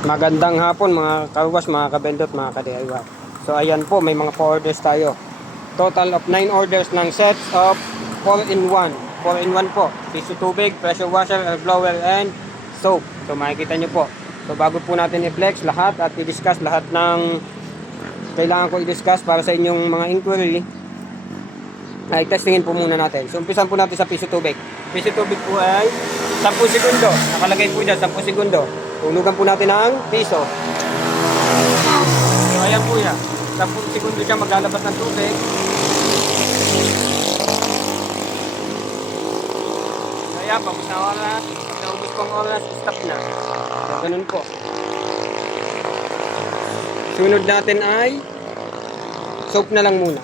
Magandang hapon mga kawas, mga kabendot, mga ka-DIY. So ayan po, may mga orders tayo. Total of 9 orders ng sets of 4-in-1. 4-in-1 po. Piso tubig, pressure washer, air blower, and soap. So makikita nyo po. So bago po natin i-flex lahat at i-discuss lahat ng kailangan ko i-discuss para sa inyong mga inquiry, ay testingin po muna natin. So umpisan po natin sa piso tubig. Piso tubig po ay 10 segundo. Nakalagay po dyan 10 segundo. Tulugan po natin ang piso. So ayan po yan. 10 segundo siya maglalabas ng tubig. So ayan, pagod na oras. Pag naubos pang oras, stop na. So ganun po. Sunod natin ay soap na lang muna.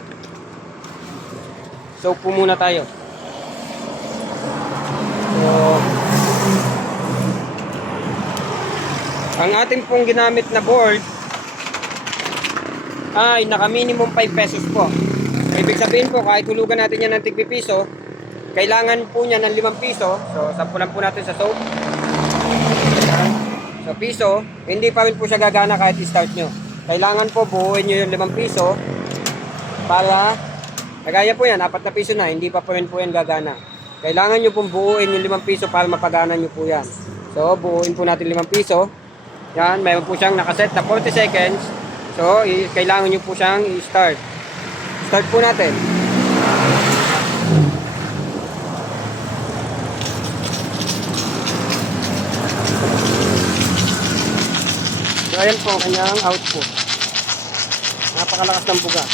Soap po muna tayo. So ang ating pong ginamit na board ay naka minimum 5 pesos po. Ibig sabihin po, kahit hulugan natin yan ng tig piso, kailangan po niya ng 5 piso. So sampulan po natin sa soap. So piso, hindi pa rin po siya gagana kahit i-start nyo. Kailangan po buuin nyo yung 5 piso para, kagaya po yan, 4 na piso na, hindi pa po rin po yan gagana. Kailangan nyo pong buuin yung 5 piso para mapagana nyo po yan. So buuin po natin 5 piso. Yan, mayroon po siyang nakaset na 40 seconds. So, kailangan nyo po siyang i-start. Start po natin. So, ayan po ang kanyang output. Napakalakas ng buga.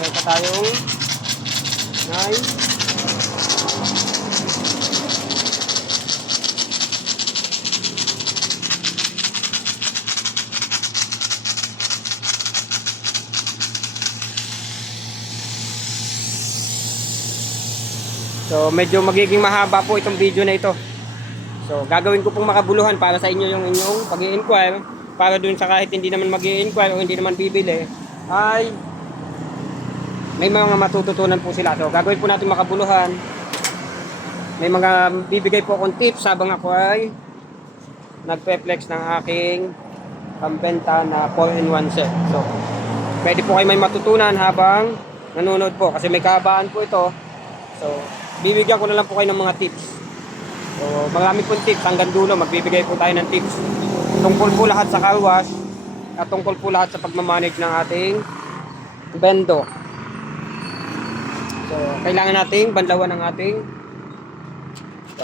Meron pa tayong 9. So medyo magiging mahaba po itong video na ito. So gagawin ko pong makabuluhan para sa inyo yung inyong pag-i-inquire, para dun sa kahit hindi naman mag-i-inquire o hindi naman bibili, ay may mga matututunan po sila. So gagawin po natin makabuluhan. May mga bibigay po akong tips habang ako ay nagpe-flex ng aking pambenta na 4-in-1 set. So pwede po kayo may matutunan habang nanonood po kasi may kahabaan po ito. So bibigyan ko na lang po kayo ng mga tips. So marami pong tips hanggang dulo, magbibigay po tayo ng tips tungkol po lahat sa car wash at tungkol po lahat sa pagmamanage ng ating bendo. So kailangan nating banlawan ng ating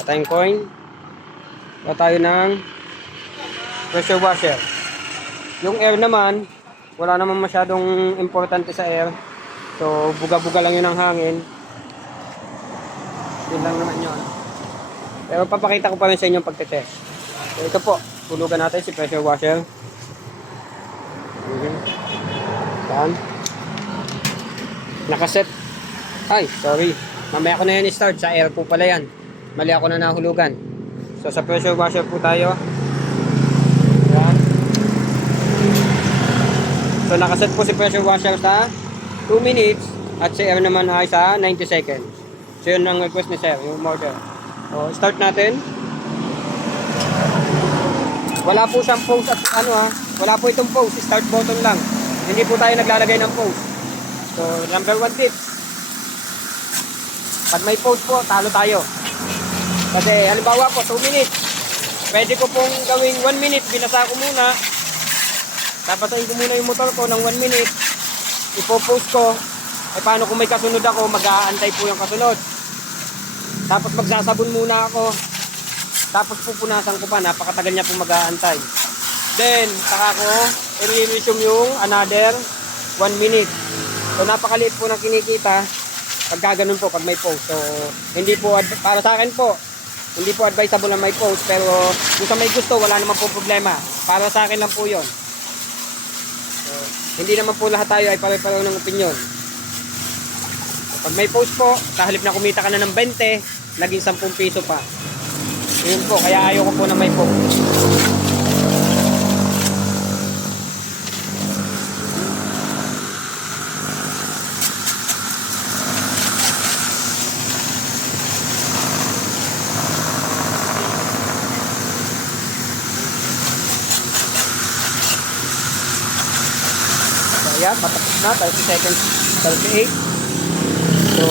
tayong coin. Tayo ng pressure washer. Yung air naman, wala naman masyadong importante sa air. So buga-buga lang yun ng hangin. Yun lang naman yun. Pero papakita ko pa rin sa inyo yung pagtetest. So ito po, tulugan natin si pressure washer. Yan. Nakaset. Ay, sorry. Mamaya ko na yan i-start. Sa air po pala yan. Mali ako na nahulugan. So sa pressure washer po tayo. Yan. So nakaset po si pressure washer sa 2 minutes. At si air naman ay sa 90 seconds. So yun ang request ni sir, yung order. So start natin. Wala po siyang pause at wala po itong pause, start button lang. Hindi po tayo naglalagay ng pause. So number 1 tip. Pag may pause po, talo tayo. Kasi halimbawa po 2 minutes. Pwede ko pong gawing 1 minute, binasa ko muna. Tapasain ko muna yung motor ko ng 1 minute. Ipo-pause ko. Eh paano kung may kasunod ako, mag-aantay po yung kasunod. Tapos magsasabon muna ako. Tapos pupunasan ko pa, napakatagal niya po mag-aantay. Then, saka ko i-resume yung another 1 minute. So napakaliit po ng kinikita pagka ganun po, pag may pause. So hindi po, para sa akin po, hindi po advisable na may pause. Pero kung sa may gusto, wala naman po problema. Para sa akin lang po yun. So, hindi naman po lahat tayo ay pare-pareho ng opinion. Pag may post po, sa halip na kumita ka na ng 20, naging 10 piso pa. Yun po, kaya ayoko po na may post. Ayan, patapos na, 30 seconds, 38. So,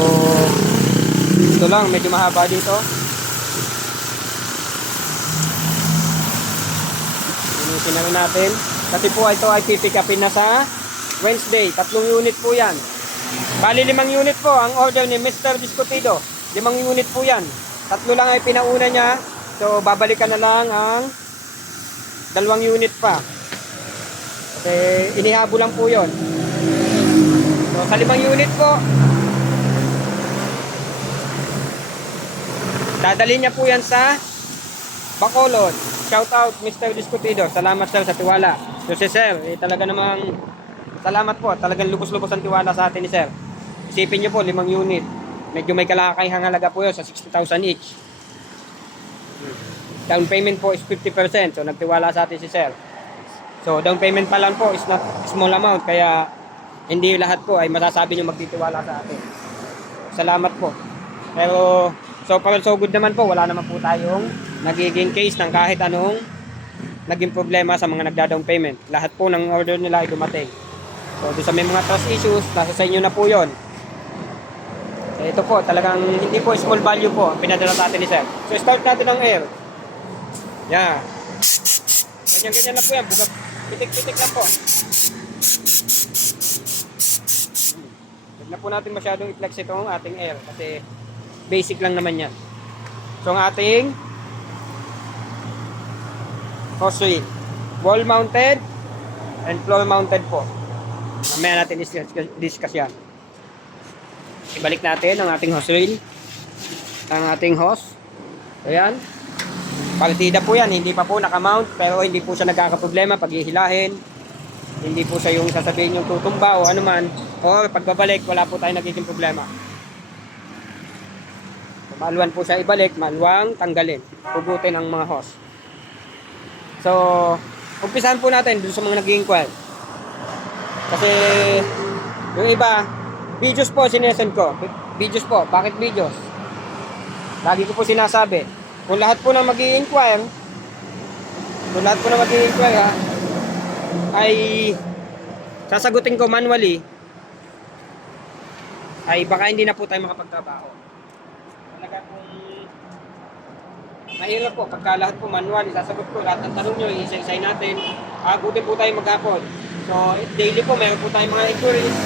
ito lang, medyo mahaba dito. Inusin na rin natin. Kasi po ito ay pipick upin na sa Wednesday. 3 unit po yan. Bali 5 unit po ang order ni Mr. Discutido. 5 unit po yan. 3 lang ay pinauna niya. So, babalikan na lang ang 2 unit pa. Kasi inihabo lang po yon. So, sa 5 unit po, dadalhin niya po yan sa Bacolod. Shout out Mr. Discutido. Salamat sir sa tiwala. So si sir, talaga namang salamat po. Talagang lubos-lubos ang tiwala sa atin ni sir. Isipin niyo po, 5 unit. Medyo may kalakayhang halaga po yun sa 60,000 each. Down payment po is 50%. So nagtiwala sa atin si sir. So down payment pa lang po is not small amount. Kaya hindi lahat po ay masasabi niyo magtitiwala sa atin. Salamat po. Pero so para so good naman po, wala naman po tayong nagiging case ng kahit anong naging problema sa mga nagda-down payment. Lahat po ng order nila ay dumating. So doon sa may mga trust issues, nasa sa inyo na po yon. So ito po, talagang hindi po small value po ang pinadala sa atin ni sir. So start natin ang air. Yan. Ganyan-ganyan lang po yan. Buga, pitik-pitik lang po. Huwag na po natin masyadong i-flex itong ating air kasi basic lang naman yan. So ang ating hose reel, wall mounted and floor mounted po. Mamaya natin discuss yan. Ibalik natin ang ating hose reel, ang ating hose. Ayan. Partida po yan, hindi pa po nakamount pero hindi po siya nagkakaproblema pag ihilahin. Hindi po siya yung sasabihin yung tutumba o anuman. O pagbabalik, wala po tayong nagiging problema. Maluwan po siya ibalik, maluwang tanggalin. Pugutin ang mga hose. So, umpisahan po natin dun sa mga nag-inquire. Kasi, yung iba, videos po sinesend ko. Videos po. Bakit videos? Lagi ko po sinasabi. Kung lahat po na mag-i-inquire, ha, ay sasagutin ko manually, ay baka hindi na po tayo makapagtrabaho. Talaga kung mahirap po, pagka lahat po manual, isasagot ko lahat ng tanong nyo, i-isay natin, agutin po tayo maghapon. So, daily po, meron po tayong mga inquiries.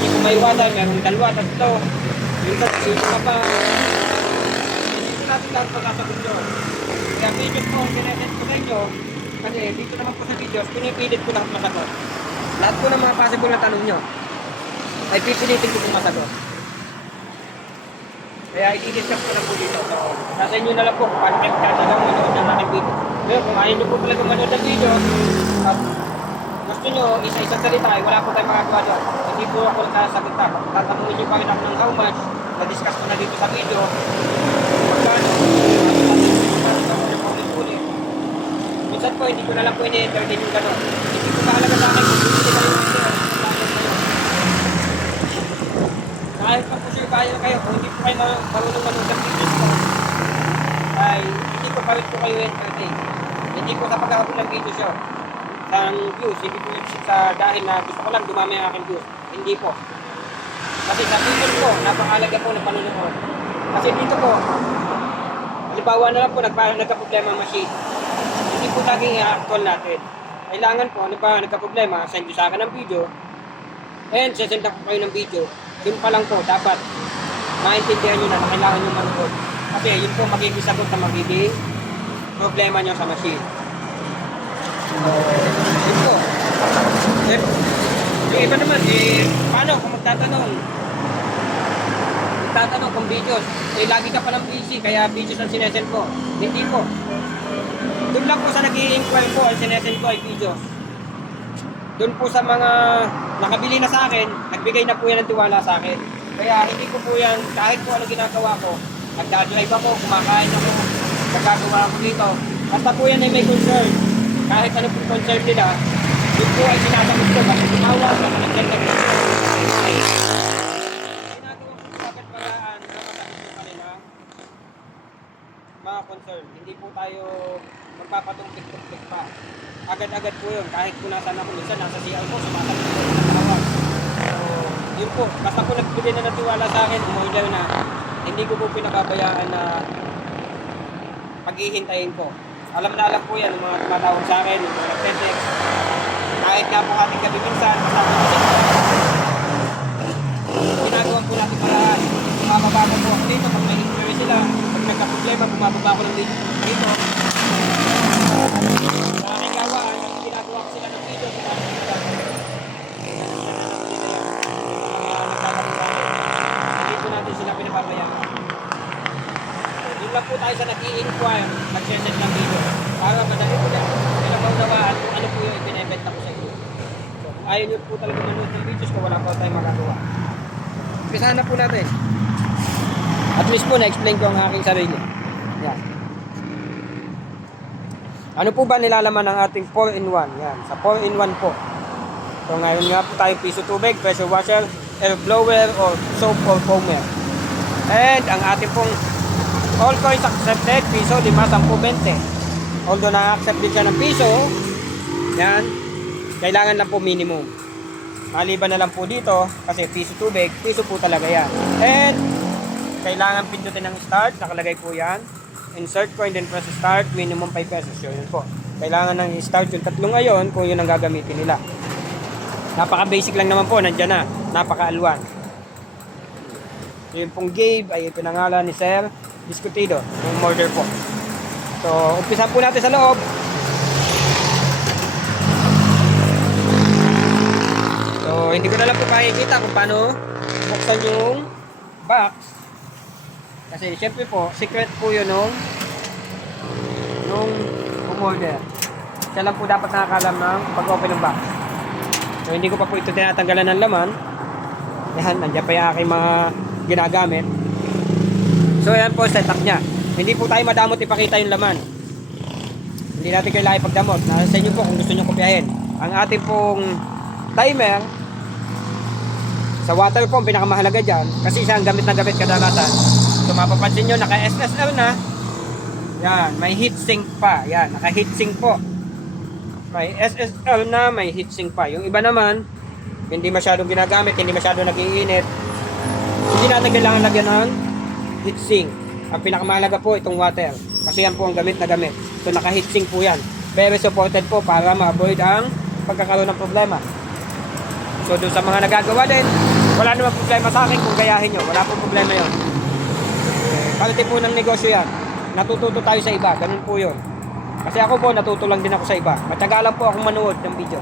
Hindi po may iwasan, meron 2, 3. Yung sino ka pa, isipin natin lahat pagkasagot nyo. Kaya videos po, sinesend ko sa inyo, kasi dito naman po sa videos, pinipilit ko lahat masagot. Lahat po ng mga possible na tanong nyo, ay pipilitin ko kung masagot. Kaya i-discuss ko lang po dito. So, nasa inyo na lang po kung paano kayo magtatanong manood ng ating video. Ngayon, kung ayaw nyo po talaga manood ng video, at gusto nyo isa-isang salita, ay wala po tayong magagawa doon. Hindi po ako nagsasagot na. Tatanungin nyo pa rin ako ng how much, na-discuss ko na dito sa video. Magkano, minsan po, hindi ko na lang po ini-entertain yung gano'n. Hindi ko mahalaga sa akin kung hindi kayo kahit pa po sure kaya kayo, kung hindi po kayo marunong manood ng videos ko, ay hindi ko pa rin po kayo entertain. Hindi po sa pagkakapon ng videos yun. Sa views, hindi po sa dahil na gusto ko lang dumami ang aking views. Hindi po. Kasi sa videos ko, napakalaga po ng panunood. Kasi dito po, halimbawa na lang po, nagka-problema ang machine. Hindi po laging i-actual natin. Kailangan po, ano ba, nagka-problema, send nyo sa akin ng video, and sesend ako kayo ng video. Yun pa lang po, dapat maintindihan nyo na kailangan nyo manood. Kasi yun po magiging sagot na magiging problema nyo sa machine. Yun po. Yung iba naman, paano kung magtatanong kung videos, lagi ka palang busy, kaya videos ang sinesend ko. Hindi po. Doon lang po sa nag-i-inquire po, ang sinesend ko ay videos. Doon po sa mga nakabili na sa akin, nagbigay na po yan ng tiwala sa akin. Kaya hindi ko po yan, kahit po ano ginagawa ko, nagdadrive ako, kumakain ako, nagkagawa ako dito. Basta po yan ay may concern. Kahit ano po concern nila, yun po ay sinasagot ko. Kasi tumawag, nag-send na rin. Ginagawa ko sa akin paraan na masagot ko kanila mga concern. Hindi po tayo magpapatong-tik-tik pa. Agad-agad po yun. Kahit po nasan ako, minsan nasa CR ko, sumasagot ko na tawag. yun po, basta po nagbigay na ng tiwala sa akin, umorder na, hindi ko po pinababayaan na paghihintayin ko. Alam na alam po yan, yung mga tumatawag sa akin, yung mga nag-text. Kahit nga po ating gabi minsan, ginagawa po natin paraan. Bumababa ko po ako dito, pag may inquiry sila, pag nagka-problema, bumababa ko lang dito. Mga nagawaan, ginagawa ko sila ng video, hindi po natin sila pinapabayaan. Yun lang po tayo sa nag-i-inquire, mag-send ng video. Para madali po lang sila maunawaan kung ano po yung ibinibenta ko sa inyo. So, kung ayaw nyo po talaga manood ng videos ko, wala po tayong magagawa. Umpisahan na po natin. At least po na-explain ko ang aking sarili. Yan. Ano po ba nilalaman ng ating 4-in-1? Yan, sa 4-in-1 po. So ngayon nga po tayo piso tubig, pressure washer, air blower, or soap or foamer. And ang ating pong all coins accepted, piso, 5, 10, 20. Although na-accept din siya ng piso, yan, kailangan lang po minimum. Maliban na lang po dito, kasi piso tubig, piso po talaga yan. And kailangan pindutin ng start, nakalagay po yan. Insert coin, then press start, minimum 5 pesos. So yun po. Kailangan ng start yung tatlong ngayon kung yun ang gagamitin nila. Napaka-basic lang naman po, nandyan na. Napaka-alwan. Yung pong Gabe ay pinangalan ni Sir Discutido, yung order po. So, umpisan po natin sa loob. So, hindi ko na lang po makikita kung paano buksan yung box. Kasi, syempre po, secret po yun nung umorder. Siya lang po dapat nakakalam ng pag-open ng box. So, hindi ko pa po ito tinatanggalan ng laman. Yan, nandiyan pa yung aking mga ginagamit. So, yan po, setup niya. Hindi po tayo madamot ipakita yung laman. Hindi natin kailangan ipagdamot. Nasa sa inyo po kung gusto nyo kopyahin. Ang ating pong timer, sa water po, ang pinakamahalaga dyan. Kasi siya ang gamit na gamit kadalasan. So, mapapansin nyo, naka-SSL na. Yan, may heatsink pa. Yan, naka-heatsink po. May SSL na, may heatsink pa. Yung iba naman, hindi masyadong ginagamit, hindi masyadong nag-iinit. Hindi natin kailangan lagyan ng heatsink. Ang pinakamahalaga po itong water. Kasi yan po ang gamit na gamit. So naka-heatsink po yan. Very supported po para ma-avoid ang pagkakaroon ng problema. So doon sa mga nagagawa din, wala naman problema sa akin kung gayahin nyo. Wala po problema yun. Parte po ng negosyo yan. Natututo tayo sa iba. Ganun po yun. Kasi ako po, natuto lang din ako sa iba. Matyaga lang po akong manood ng video.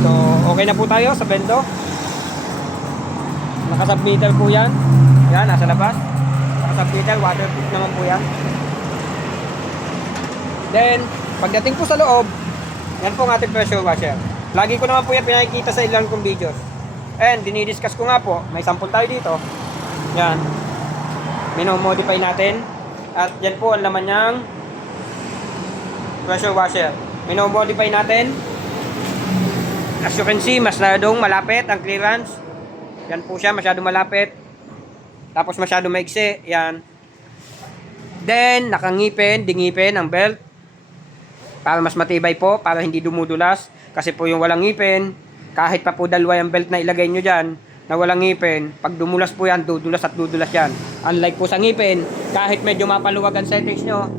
So, okay na po tayo sa bendo. Naka-submeter po yan. Yan, nasa labas. Naka-submeter, waterproof naman po yan. Then, pagdating po sa loob, yan po ang ating pressure washer. Lagi ko naman po yan pinakikita sa ilan kong videos. And, dinidiscuss ko nga po, may sample tayo dito. Yan. Minomodify natin. At yan po ang laman niyang pressure washer. Minomodify natin. As you can see, masyadong malapit ang clearance. Yan po siya, masyadong malapit. Tapos masyadong maigsi. Yan. Then, nakangipin, dingipin ang belt. Para mas matibay po, para hindi dumudulas. Kasi po yung walang ngipin, kahit pa po dalawa yung belt na ilagay nyo dyan, na walang ngipin, pag dumulas po yan, dudulas at dudulas yan. Unlike po sa ngipin, kahit medyo mapaluwag ang settings nyo,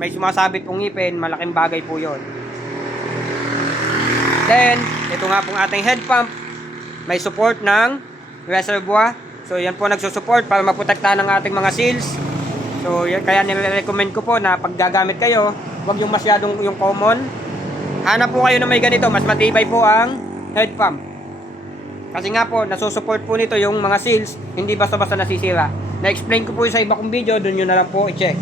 may sumasabit pong ngipin, malaking bagay po yon. Then, ito nga pong ating head pump, may support ng reservoir. So, yan po nagsusupport para maprotektahan ng ating mga seals. So, yan, kaya nire-recommend ko po na pag gagamit kayo, wag yung masyadong yung common. Hanap po kayo na may ganito, mas matibay po ang head pump. Kasi nga po, nasusupport po nito yung mga seals, hindi basta-basta nasisira. Na-explain ko po sa iba kong video, doon nyo na lang po i-check.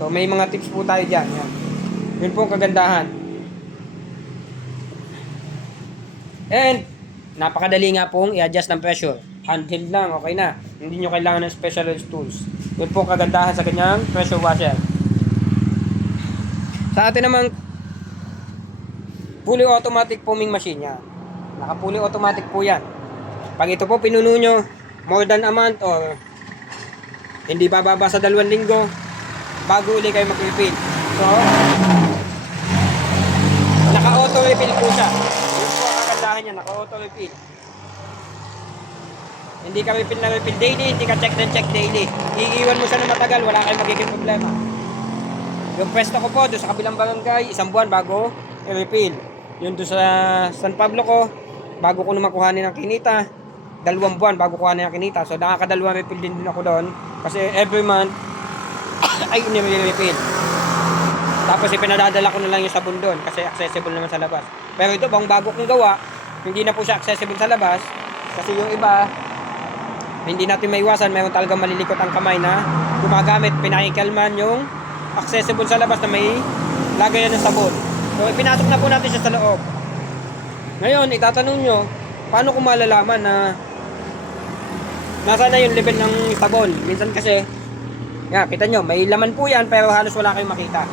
So, may mga tips po tayo dyan. Yan. Yun po ang kagandahan. And, napakadali nga pong i-adjust ng pressure. Handheld lang, okay na. Hindi nyo kailangan ng specialized tools. Yun po ang kagandahan sa kanyang pressure washer. Sa atin namang fully automatic foaming machine yan. Naka-fully automatic po yan. Pag ito po pinuno nyo more than a month or hindi bababa sa 2 linggo bago uli kayo mag-refill. So, naka-auto refill po siya. unahan niya, naka-auto refill. Hindi ka refill na refill daily, hindi ka check and check daily. Iiwan mo siya na matagal, wala kayong magiging problema. Yung pwesto ko po, doon sa kabilang barangay, 1 buwan bago i-refill. Yung doon sa San Pablo ko, bago ko naman kuhanin ng kinita, 2 buwan bago kuhanin ng kinita. So nakakadalawang refill din ako doon. Kasi every month, ay nire-refill. Tapos ipinadadala ko na lang yung sabon doon kasi accessible naman sa labas. Pero ito bang bago kong gawa, hindi na po siya accessible sa labas kasi yung iba hindi natin maiwasan, mayroon talagang malilikot ang kamay na gumagamit, pinakikalman yung accessible sa labas na may lagayan ng sabon. So ipinasok na po natin siya sa loob. Ngayon, itatanong nyo, paano ko malalaman na nasaan na yung level ng sabon? Minsan kasi, yan, kita nyo, may laman po yan pero halos wala kayong makita.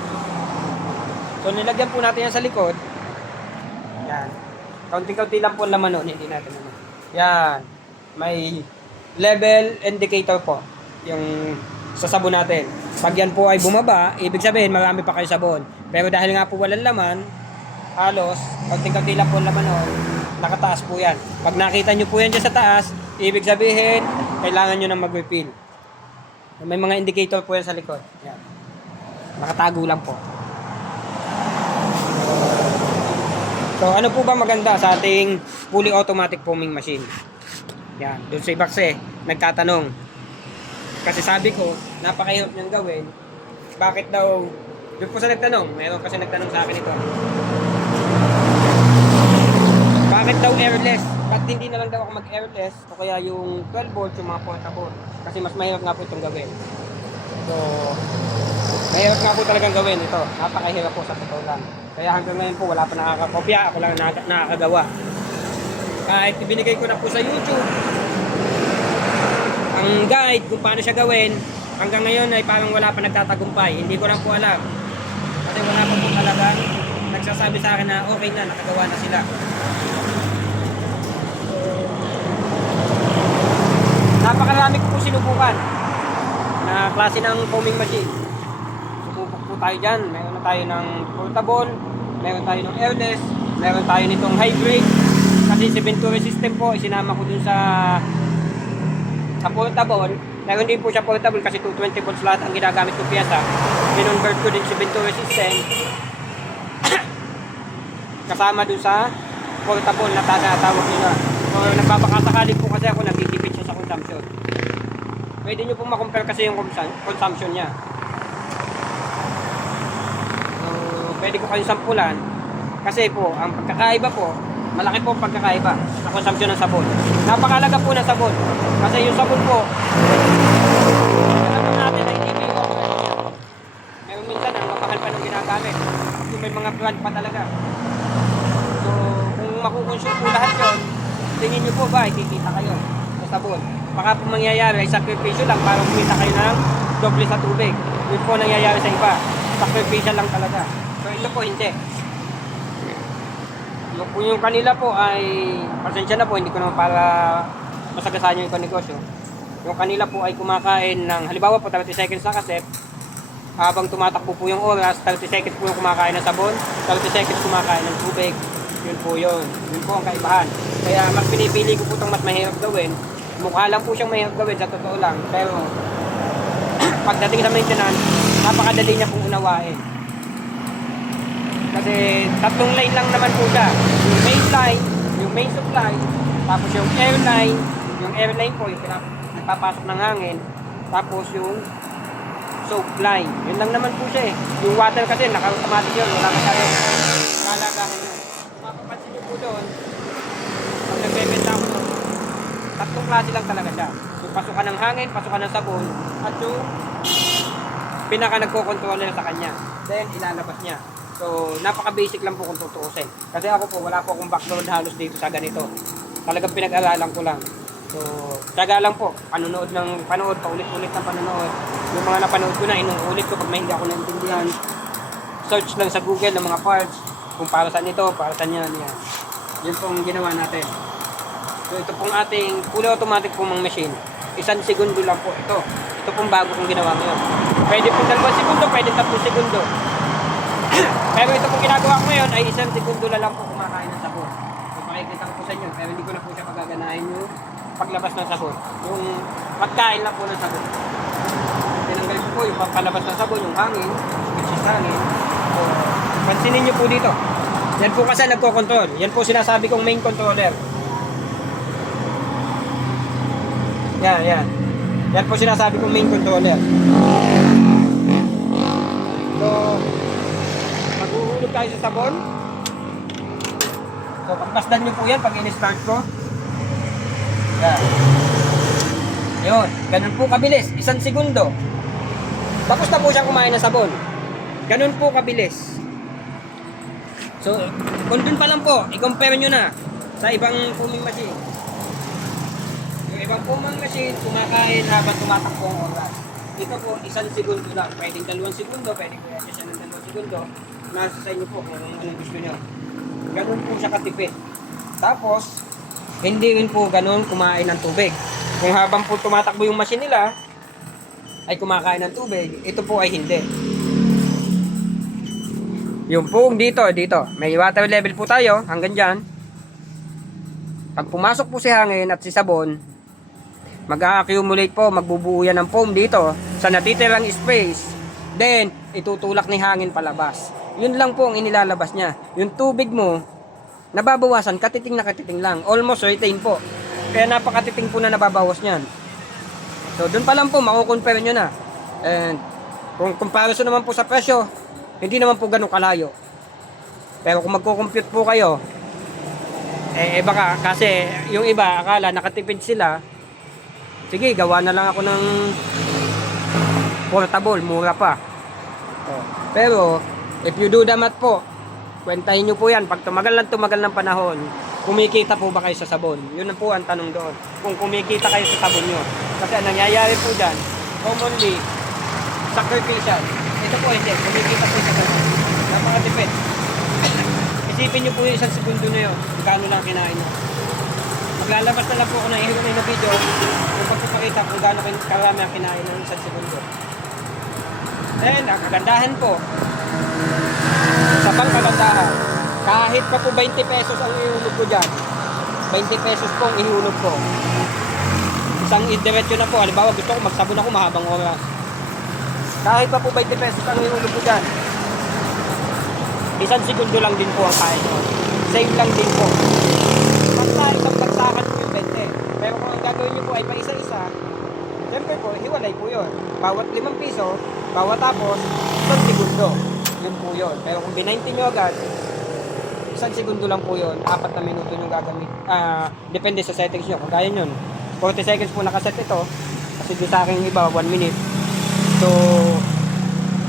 So nilagyan po natin yan sa likod. Yan. Kaunti-kaunti lang po ang laman nun, hindi natin naman. Yan. May level indicator po yung sa sabon natin. Pag yan po ay bumaba, ibig sabihin marami pa kayo sabon. Pero dahil nga po walang laman, halos, kaunti-kaunti lang po ang laman nun, nakataas po yan. Pag nakita nyo po yan dyan sa taas, ibig sabihin, kailangan nyo na mag-refill. May mga indicator po yan sa likod. Yan. Nakatago lang po. So, ano po ba maganda sa ating fully automatic foaming machine? Yan. Doon sa ibakse, nagtatanong. Kasi sabi ko, napakahirap niyang gawin. Bakit daw, doon po sa nagtanong, meron kasi nagtanong sa akin ito. Bakit daw airless? Ba't hindi na lang daw ako mag-airless? O kaya yung 12 volts, yung mga portable. Kasi mas mahirap nga po itong gawin. So, mahirap nga po talagang gawin ito. Napakahirap po sa totoo lang. Kaya hanggang ngayon po wala pa nakakopya, ako lang nakakagawa. Kahit ibinigay ko na po sa YouTube ang guide kung paano siya gawin, hanggang ngayon ay parang wala pa nagtatagumpay. Hindi ko na po alam. Kasi wala pa po talaga nagsasabi sa akin na okay na, nakagawa na sila. Napakarami ko po sinubukan na klase ng foaming machine. Sububok po tayo dyan. Meron na tayo ng portable, meron tayo ng airless, meron tayo nitong hybrid. Kasi si Venturi system po, isinama ko dun sa portable. Meron din po siya portable kasi 220 volts lahat ang ginagamit kong piyasa. Kinonvert ko din si Venturi system kasama dun sa portable na tawag nila. So nagpapakasakali po kasi ako, nagtitipid siya sa consumption. Pwede nyo po makompare kasi yung consumption niya. So pwede ko kayong sampulan kasi po ang pagkakaiba po, malaki po ang pagkakaiba sa consumption ng sabon. Napakalaga po ng sabon kasi yung sabon po, alam natin na hindi may water niya. Meron minsan ang mapahal pa ng ginagamit yung may mga brand pa talaga. So kung makukonsume po lahat yun, tingin nyo po ba, ikikita kayo sa sabon. Baka po mangyayari ay sakripisyo lang para kumita kayo ng doble sa tubig. Yun po nangyayari sa iba. Sakripisyo lang talaga. So ito po hindi. Yung kanila po ay, pasensya na po, hindi ko naman para masagasaan yung negosyo. Yung kanila po ay kumakain ng, halimbawa po 30 seconds na kaset, habang tumatakbo po yung oras, 30 seconds po yung kumakain ng sabon, 30 seconds kumakain ng tubig. Yun po yun. Yun po ang kaibahan. Kaya mas pinipili ko po itong mas mahirap gawin. Mukha lang po siyang mahirap gawin, sa totoo lang. Pero pagdating sa maintenance, napakadali niya pong unawain. Kasi 3 line lang naman po siya. Yung main line, yung main supply, tapos yung airline po, yung nagpapasok ng hangin, tapos yung soap line. Yun lang naman po siya eh. Yung water kasi, naka-automatic yun, wala masyadong kalagahan yun. Mapapansin nyo po doon, pag nagbebenta ako doon, 3 klase lang talaga siya. Yung pasukan ng hangin, pasukan ng sabon, at yung pinaka nagko-control sa kanya. Then, ilalabas niya. So, napaka-basic lang po kung tutuusin. Kasi ako po, wala po akong background halos dito sa ganito. Talagang pinag-aralan ko lang. So, taga lang po. Panonood, paulit-ulit ng panonood. Yung mga napanood ko na, inuulit ko pag may hindi ako naintindihan. Search lang sa Google ng mga parts. Kung para saan ito, para saan yan. Yun pong ginawa natin. So, ito pong ating fully automatic pong machine. 1 segundo lang po ito. Ito pong bago kong ginawa ngayon. Pwede po 2 segundo, pwede 3 segundo. Pero ito pong ginagawa ko ngayon ay 1 segundo lang po kumakain ng sabon. So, ipapakikita ko po sa inyo. Pero hindi ko na po siya pagaganahin yung paglabas ng sabon. Yung pagkain lang po ng sabon. Tinanggal ko po yung papalabas ng sabon, yung hangin, which is hangin. So, pansinin nyo po dito. Yan po kasi nagko-control. Yan po sinasabi kong main controller. Yan. Yan po sinasabi kong main controller. So, maghuhulog tayo sa sabon. So, pagmasdan nyo po yan pag in-start ko. Yan. Yun. Ganun po kabilis. 1 segundo. Tapos na po siyang kumain ng sabon. Ganun po kabilis. So, kung dun pa lang po, i-compare nyo na sa ibang foaming machine. Yung ibang foaming machine, kumakain habang tumatakbo ang oras. Ito po, 1 segundo lang. Pwedeng 2 segundo, pwedeng kaya siya ng 2 segundo. Nasa sa inyo po kung anong gusto nyo. Ganun po siya katipid. Tapos, hindi rin po ganun kumain ng tubig. Kung habang po tumatakbo yung machine nila, ay kumakain ng tubig, ito po ay hindi. Yung po dito, may water level po tayo hanggang dyan. Pag pumasok po si hangin at si sabon, mag-accumulate po, magbubuo yan ng foam dito sa natitirang space. Then, itutulak ni hangin palabas. Yun lang po ang inilalabas niya. Yung tubig mo, nababawasan, katiting na katiting lang. Almost certain po. Kaya napakatiting po na nababawas niyan. So, dun pa lang po, makukonfirm nyo na. And, kung comparison naman po sa presyo, hindi naman po ganun kalayo. Pero kung magko-compute po kayo, baka kasi yung iba akala nakatipid sila, sige, gawa na lang ako ng portable, mura pa. Pero, if you do the math po, kwentahin nyo po yan, pag tumagal ng panahon, kumikita po ba kayo sa sabon? Yun na po ang tanong doon. Kung kumikita kayo sa sabon nyo. Kasi ang nangyayari po dyan, commonly, sacrificial. Ito po hindi, kumikita po sa sabon. Napakatipid. Isipin nyo po yung 1 segundo na yun, kano lang kinain nyo. Maglalabas na lang po ako ng ihulog na video kung pagpapakita kung gaano karami ang kinain ng 1 segundo. Then, ang kagandahan po, sa pang kagandahan, kahit pa po 20 pesos ang ihulog ko dyan, 20 pesos po ang ihulog ko. Isang diretso na po, halimbawa gusto ko magsabon ako mahabang oras. Kahit pa po 20 pesos ang ihulog ko dyan, 1 segundo lang din po ang kain ko. Save lang din po. Basta isang bagsakan po yung 20. Pero kung ang gagawin nyo po ay pa isa-isa, siyempre po, hiwalay po yun. Bawat 5 piso, bawat tapos, 1 segundo. Yun po yun. Pero kung binayintin nyo agad, 1 segundo lang po yun. 4 na minuto nyo gagamit. Depende sa settings nyo. Kung kaya nyo, 40 seconds po nakaset ito. Kasi di sa akin iba, 1 minute. So,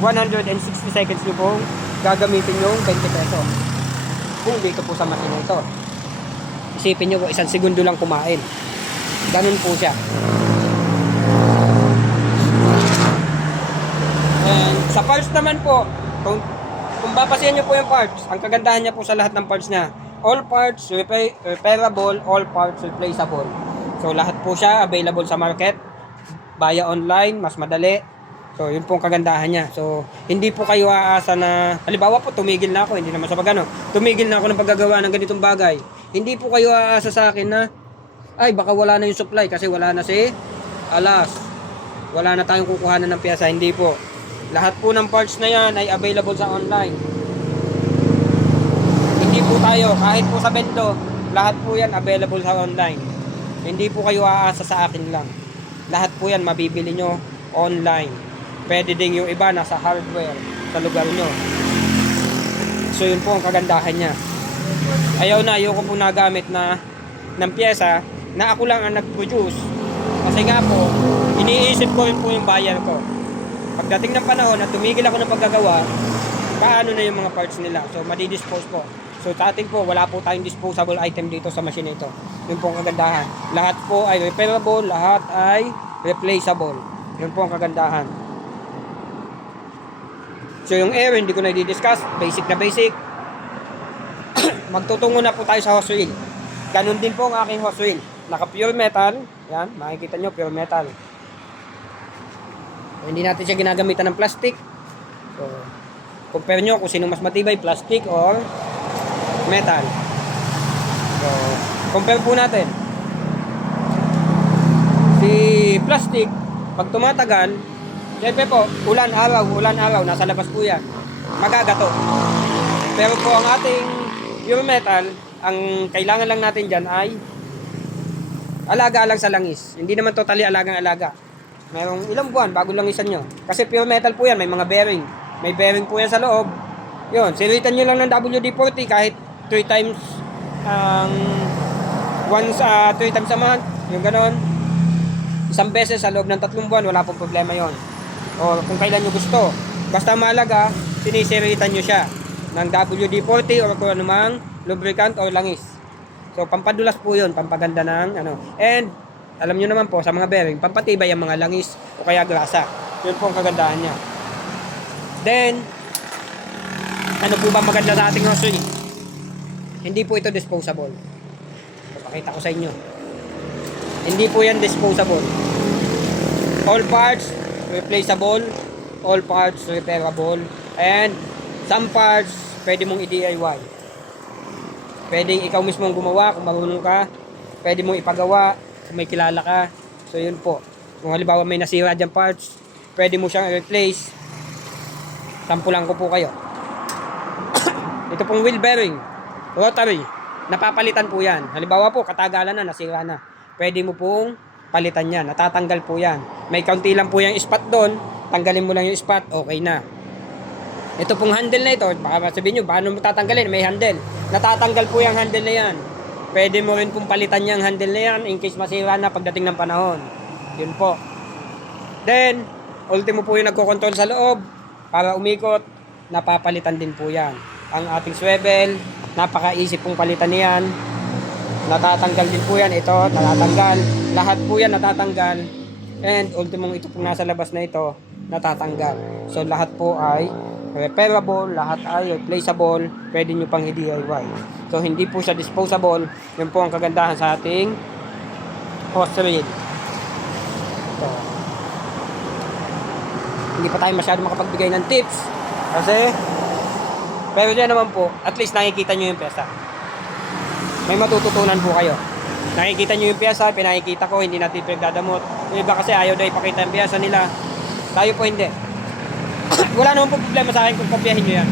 160 seconds nyo po gagamitin yung 20 peso. Kung dito po sa makina ito. Isipin nyo po, 1 segundo lang kumain. Ganun po siya. And sa parts naman po, kung papasihan nyo po yung parts, ang kagandahan niya po sa lahat ng parts niya, all parts repairable, all parts replaceable. So lahat po siya available sa market, via online, mas madali. So yun po ang kagandahan niya. So hindi po kayo aasa na, halimbawa po tumigil na ako, hindi naman sa pagano, tumigil na ako ng paggagawa ng ganitong bagay. Hindi po kayo aasa sa akin na, ay baka wala na yung supply kasi wala na si alas, wala na tayong kukuhanan ng piyasa. Hindi po. Lahat po ng parts na yan ay available sa online. Hindi po tayo, kahit po sa bento, lahat po yan available sa online. Hindi po kayo aasa sa akin lang. Lahat po yan mabibili nyo online. Pwede din yung iba nasa hardware sa lugar nyo. So yun po ang kagandahan niya. Ayoko po nagamit na ng pyesa na ako lang ang nag-produce. Kasi nga po, iniisip ko yun po yung buyer ko. Pagdating ng panahon na tumigil ako ng paggagawa, kaano na yung mga parts nila. So madi-dispose po. So sa atin po, wala po tayong disposable item dito sa machine ito. Yun po ang kagandahan. Lahat po ay repairable, lahat ay replaceable. Yun po ang kagandahan. So yung air, hindi ko na i-discuss. Basic na basic. Magtutungo na po tayo sa hose wheel. Ganun din po ang aking hose wheel. Naka pure metal. Yan, makikita nyo, pure metal. So, hindi natin siya ginagamitan ng plastic. So, compare nyo kung sino mas matibay, plastic or metal. So, So, compare po natin. Si plastic, pag tumatagal, syempre po, ulan, araw, nasa labas po yan. Magagato. Pero po ang ating pure metal, ang kailangan lang natin dyan ay alaga lang sa langis. Hindi naman totally alagang-alaga. Mayroong ilang buwan bago langisan nyo. Kasi pure metal po yan, may mga bearing. May bearing po yan sa loob. Yun, siritan nyo lang ng WD-40 kahit 3 times once 3 times a month, yung ganon. Isang beses sa loob ng 3 buwan, wala pong problema yon. O kung kailan nyo gusto. Basta mahalaga, sinisiritan nyo siya ng WD-40 o kung anumang lubricant o langis. So pampadulas po yun, pampaganda ng ano. And alam nyo naman po sa mga bearing, pampatibay ang mga langis o kaya grasa. Yun po ang kagandahan niya. Then, ano po ba maganda sa ating hosiery? Hindi po ito disposable. Papakita ko sa inyo. Hindi po yan disposable. All parts replaceable, all parts repairable, and some parts pwede mong i-DIY. Pwedeng ikaw mismo ang gumawa kung marunong ka. Pwede mong ipagawa kung may kilala ka. So yun po. Kung halimbawa may nasira dyan parts, pwede mo siyang i-replace. Sampulan ko po kayo. Ito pong wheel bearing, rotary, napapalitan po yan. Halimbawa po, katagalan na, nasira na. Pwede mo pong palitan yan, natatanggal po yan. May kaunti lang po yung spot doon, tanggalin mo lang yung spot, okay na. Ito pong handle na ito, baka sabihin nyo, paano mo tatanggalin? May handle. Natatanggal po yung handle na yan. Pwede mo rin pong palitan yung handle na yan in case masira na pagdating ng panahon. Yun po. Then, ultimo po yung nagkocontrol sa loob para umikot, napapalitan din po yan. Ang ating swivel, napaka-easy pong palitan niyan. Natatanggal din po yan. Ito, natatanggal. Lahat po yan natatanggal. And ultimong ito pong nasa labas na ito, natatanggal. So lahat po ay repairable, lahat ay replaceable, pwede nyo pang i-DIY. So hindi po siya disposable. Yun po ang kagandahan sa ating hosiery. So, hindi pa tayo masyado makapagbigay ng tips kasi pero diyan naman po, at least nakikita nyo yung pyesa. May matututunan po kayo. Nakikita nyo yung pyesa, pinakikita ko, hindi natin pinagdadamot. Yung iba kasi ayaw daw ipakita yung pyesa nila. Tayo po hindi. Wala naman po problema sa akin kung kopyahin nyo yan.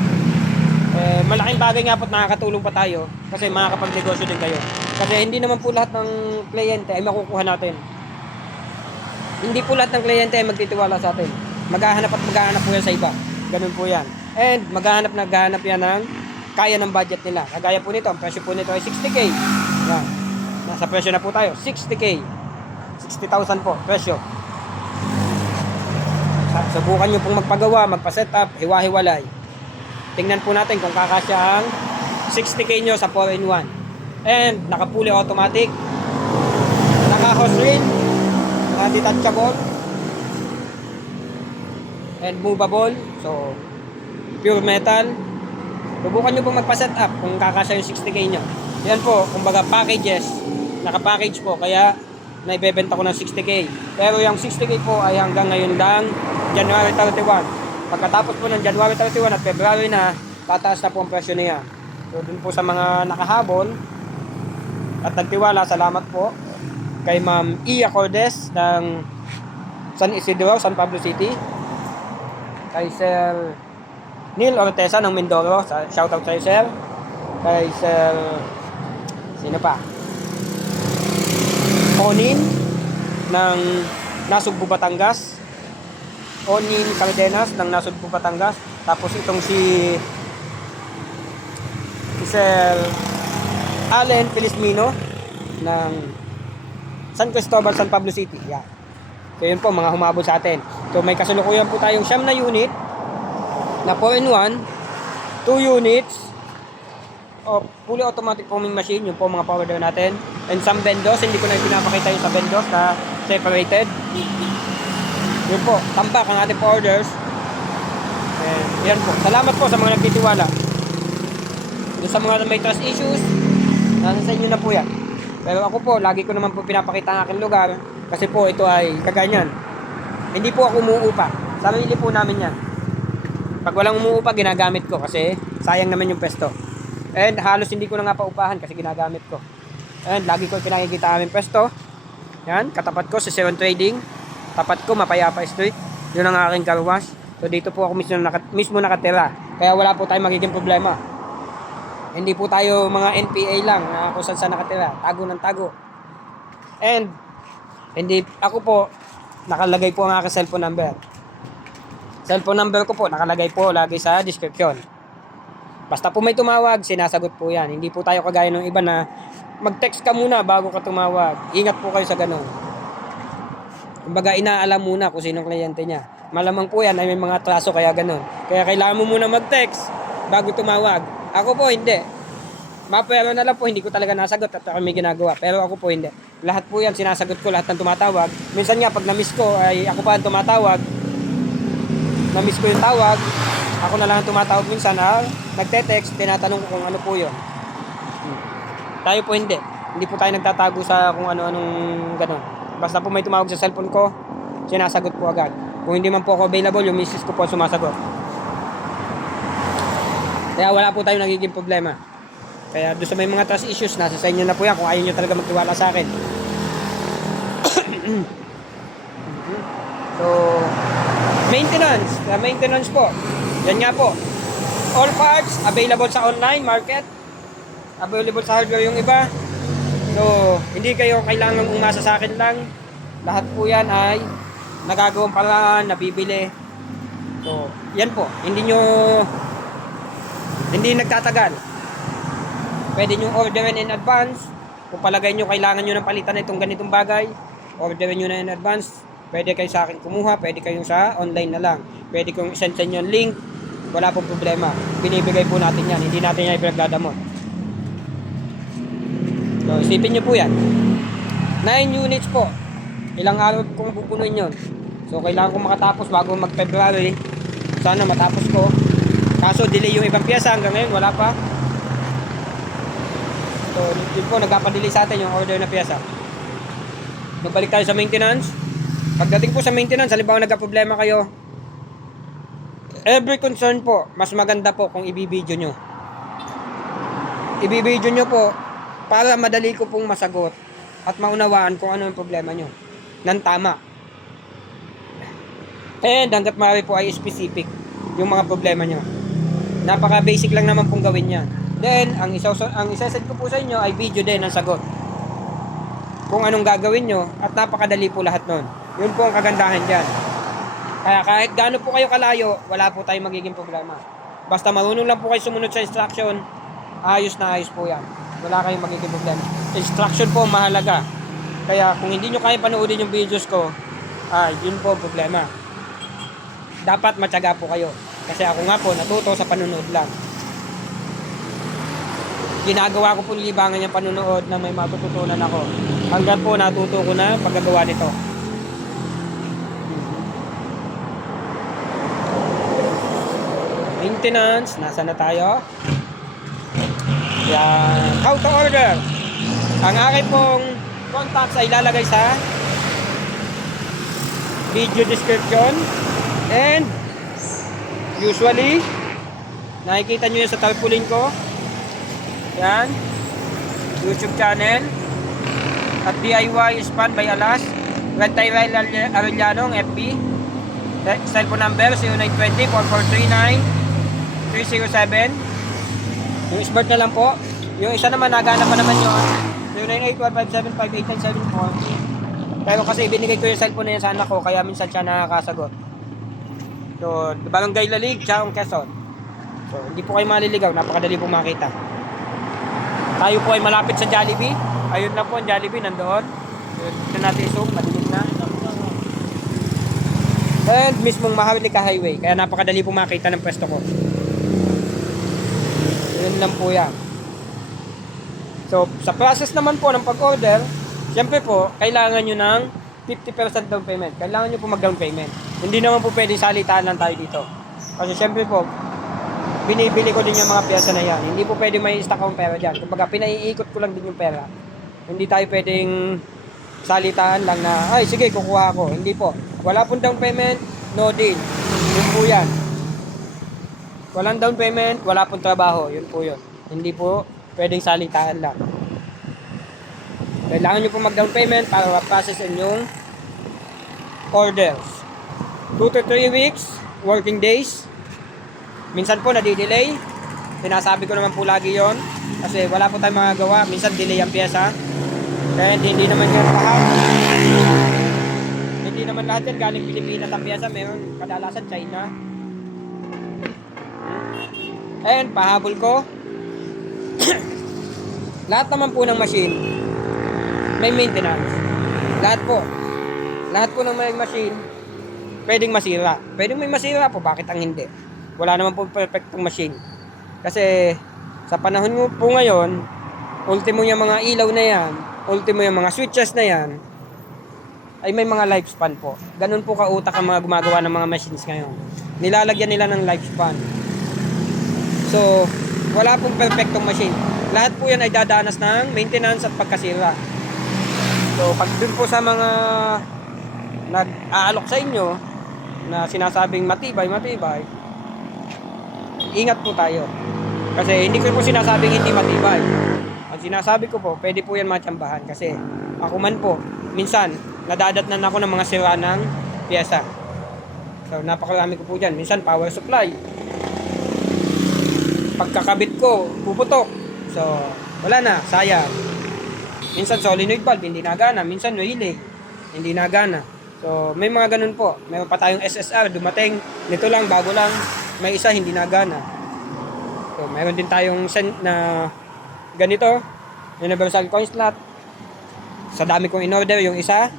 Malaking bagay nga po at nakakatulong pa tayo kasi makakapag-negosyo din kayo. Kasi hindi naman po lahat ng kliyente ay makukuha natin. Hindi po lahat ng kliyente ay magtitiwala sa atin. Maghahanap po yan sa iba. Ganun po yan. And naghahanap yan ng kaya ng budget nila. Kagaya po nito, ang presyo po nito ay 60K. Yan. Nasa presyo na po tayo, 60K. 60,000 po, presyo. Subukan nyo pong magpagawa, magpa-set up, hiwa-hiwalay. Tingnan po natin kung kakasya ang 60K nyo sa 4-in-1. And naka-fully automatic. Naka-hose rin. Naka-detachable. And movable. So, pure metal. Subukan nyo pong magpa-set up kung kakasya yung 60K nyo. Yan po, kumbaga packages. Naka-package po, kaya naibebenta ko ng 60K. Pero yung 60K po ay hanggang ngayon lang, January 31. Pagkatapos po ng January 31 at February na, tataas na po ang presyo niya. So dun po sa mga nakahabol at nagtiwala, salamat po kay Ma'am Iya Cordes ng San Isidro, San Pablo City. Kay Sir Neil Ortesa ng Mindoro, shoutout sa'yo sir. Kay Sir, sino pa? Onin ng Nasugbu, Batangas. Onin Cardenas ng Nasugbu, Batangas. Tapos itong si Sir Allen Felismino ng San Cristobal, San Pablo City. Yan. So yun po, mga humabol sa atin. So may kasalukuyan po tayong siyam na unit na 4-in-1, 2 units of fully automatic foaming machine, yung po mga power door natin. And some vendors, hindi ko na pinapakita yung sa vendors na separated. Yun po, tambak ang ating power doors. And yan po, salamat po sa mga nagtitiwala. Doon sa mga may trust issues, nasa sa inyo na po yan. Pero ako po, lagi ko naman po pinapakita ang aking lugar kasi po ito ay kaganyan. Hindi po ako umuupa. Sarili po namin yan. Pag walang umuupa, ginagamit ko kasi sayang naman yung pesto. And halos hindi ko na nga paupahan kasi ginagamit ko. And lagi ko pinakikita aming pwesto. Yan, katapat ko sa Seven Trading. Tapat ko, Mapayapa Street. Yun ang aking car wash. So dito po ako mismo nakatira. Kaya wala po tayong magiging problema. Hindi po tayo mga NPA lang na kung saan nakatira. Tago ng tago. And hindi ako po nakalagay po ang aking cellphone number. Cellphone number ko po nakalagay po lagi sa description. Basta po may tumawag, sinasagot po yan. Hindi po tayo kagaya ng iba na mag-text ka muna bago ka tumawag. Ingat po kayo sa ganun. Kumbaga, inaalam muna kung sinong kliyente niya. Malamang po yan ay may mga atraso kaya ganun. Kaya kailangan mo muna mag-text bago tumawag. Ako po, hindi. Mapera na lang po, hindi ko talaga nasagot at ako may ginagawa. Pero ako po, hindi. Lahat po yan, sinasagot ko lahat ng tumatawag. Minsan nga, pag na-miss ko, ay ako pa ang tumatawag. Na-miss ko yung tawag. Ako na lang ang tumatawag minsan, nagte-text, tinatanong ko kung ano po yun. Tayo po hindi. Hindi po tayo nagtatago sa kung ano-anong gano'n. Basta po may tumawag sa cellphone ko, sinasagot po agad. Kung hindi man po ako available, yung misis ko po sumasagot. Kaya wala po tayong nagiging problema. Kaya doon sa may mga trust issues, nasa sa inyo na po yan kung ayaw nyo talaga magtiwala sa akin. So, maintenance po. Yan nga po. All parts available sa online market. Available sa hardware yung iba. So, hindi kayo kailangang umasa sa akin lang. Lahat po yan ay nagagawang paraan, nabibili. So, yan po. Hindi nagtatagal. Pwede nyo orderin in advance. Kung palagay nyo kailangan nyo ng palitan na itong ganitong bagay, orderin nyo na in advance. Pwede kayo sa akin kumuha, pwede kayo sa online na lang. Pwede kong isend sa inyo yung link. Wala pong problema. Binibigay po natin yan. Hindi natin yan ipinagdadamot. So, isipin nyo po yan. 9 units po. Ilang araw kong pupunuin yun. So, kailangan kong makatapos bago mag-February. Sana matapos ko. Kaso, delay yung ibang piyesa. Hanggang ngayon, wala pa. So, yun po, nagpapadelay sa atin yung order na piyesa. Magbalik tayo sa maintenance. Pagdating po sa maintenance, halimbawa nagka-problema kayo, every concern po, mas maganda po kung ibibidyo nyo. Ibibidyo nyo po para madali ko pong masagot at maunawaan kung ano yung problema nyo nang tama. And hanggat maaari po ay specific yung mga problema nyo. Napaka basic lang naman pong gawin yan. Then, ang isasend ko po sa inyo ay video din ang sagot. Kung anong gagawin nyo at napakadali po lahat nun. Yun po ang kagandahan dyan. Kaya kahit gaano po kayo kalayo, wala po tayong magiging problema. Basta marunong lang po kayo sumunod sa instruction, ayos na ayos po yan. Wala kayong magiging problema. Instruction po mahalaga. Kaya kung hindi nyo kaya panoodin yung videos ko, yun po problema. Dapat matyaga po kayo. Kasi ako nga po, natuto sa panonood lang. Ginagawa ko po libangan yung panonood na may matututunan ako. Hanggang po natuto ko na paggagawa nito. Maintenance, nasa na tayo? Yan. How to order? Ang aking pong contacts ay ilalagay sa video description. And usually, nakikita nyo yun sa tarpaulin ko. Yan. YouTube channel. At DIY Span by Alas. Red Tyrell Arellano, FB. Cellphone number 0920-4439-307. Yung smart na lang po. Yung isa naman, nagana pa naman yun. 0981-575-8974. Pero kasi binigay ko yung cellphone na yan sa anak ko, kaya minsan siya nakakasagot. So, Barangay Lalig, Chaong Quezon. So, hindi po kayo maliligaw. Napakadali po makita. Tayo po ay malapit sa Jollibee. Ayun na po ang Jollibee, nandoon. Ito natin isong, madilim na. And mismong Maharlika Highway. Kaya napakadali po makita ng pwesto ko. Yun lang po yan. So, sa process naman po ng pag-order, siyempre po, kailangan nyo ng 50% down payment. Kailangan nyo po mag-down payment. Hindi naman po pwedeng salitaan lang tayo dito. Kasi siyempre po, binibili ko din yung mga piyesa na yan. Hindi po pwedeng may stock akong pera dyan. Kumbaga, pinaiikot ko lang din yung pera. Hindi tayo pwedeng salitaan lang na, ay sige, kukuha ako. Hindi po. Wala pong down payment, no deal. Yun po yan. Walang down payment, wala pong trabaho. Yun po yun. Hindi po pwedeng salitaan lang. Kailangan nyo po mag-down payment para ma-process yung orders. 2 to 3 weeks, working days. Minsan po nadidelay. Sinasabi ko naman po lagi yon kasi wala po tayong magagawa. Minsan delay ang pyesa. Kaya hindi naman yan lahat. Hindi naman lahat yan galing Pilipinas ang pyesa. Mayroon kadalasan China. And pahabol ko. Lahat naman po ng machine may maintenance. Lahat po ng may machine pwedeng masira. Pwedeng may masira po, bakit ang hindi? Wala naman po perfectong machine. Kasi sa panahon po ngayon, ultimo yung mga ilaw na yan, ultimo yung mga switches na yan, ay may mga lifespan po. Ganun po kautak ang mga gumagawa ng mga machines ngayon. Nilalagyan nila ng lifespan. So, wala pong perfectong machine. Lahat po yan ay dadanas ng maintenance at pagkasira. So, pag dun po sa mga nag-aalok sa inyo na sinasabing matibay, ingat po tayo. Kasi hindi ko po sinasabing hindi matibay. Ang sinasabi ko po, pwede po yan matsambahan. Kasi ako man po, minsan, nadadatnan ako ng mga sira ng pyesa. So, napakarami ko po dyan. Minsan, power supply. Pagkakabit ko, puputok. So, wala na, sayang. Minsan solenoid valve, hindi nagana. Minsan relay, hindi nagana. So, may mga ganun po. Meron pa tayong SSR, dumating. Nito lang, bago lang. May isa, hindi nagana. So, meron din tayong na ganito. Universal coin slot. Sa dami kong in-order, yung isa,